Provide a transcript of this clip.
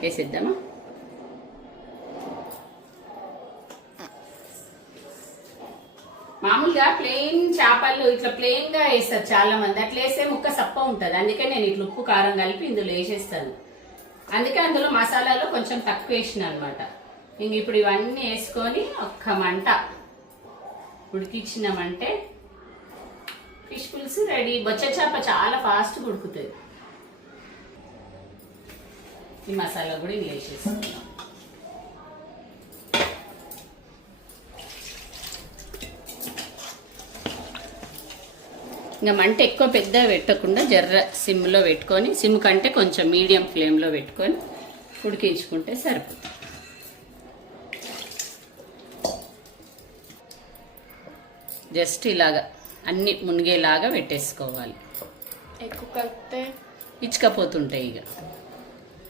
వేసేద్దామా? మామూలుగా ప్లెయిన్ చేపలు ఇట్లా ప్లెయిన్ గా వేస్తారు చాలా మంది. అట్లా వేస్తే ముక్క సప్ప ఉంటుంది. అందుకే నేను ఇట్లా ఉప్పు కారం కలిపి ఇందులో వేసేస్తాను. అందుకే అందులో మసాలాలో కొంచెం తక్కువ వేసిన అనమాట. ఇంక ఇప్పుడు ఇవన్నీ వేసుకొని ఒక్క మంట ఉడికించినామంటే ఫిష్ పులుసు రెడీ. బొచ్చ చేప చాలా ఫాస్ట్ ఉడుకుతుంది. ఈ మసాలా కూడా ఇందులో వేసేసుకుందాం. ఇంకా మంట ఎక్కువ పెద్ద పెట్టకుండా జర్ర సిమ్లో పెట్టుకొని, సిమ్ కంటే కొంచెం మీడియం ఫ్లేమ్లో పెట్టుకొని ఉడికించుకుంటే సరిపోతుంది. జస్ట్ ఇలాగా అన్ని మునిగేలాగా పెట్టేసుకోవాలి. ఎక్కువ కలిపితే ఇచ్చుకపోతుంటాయి ఇక.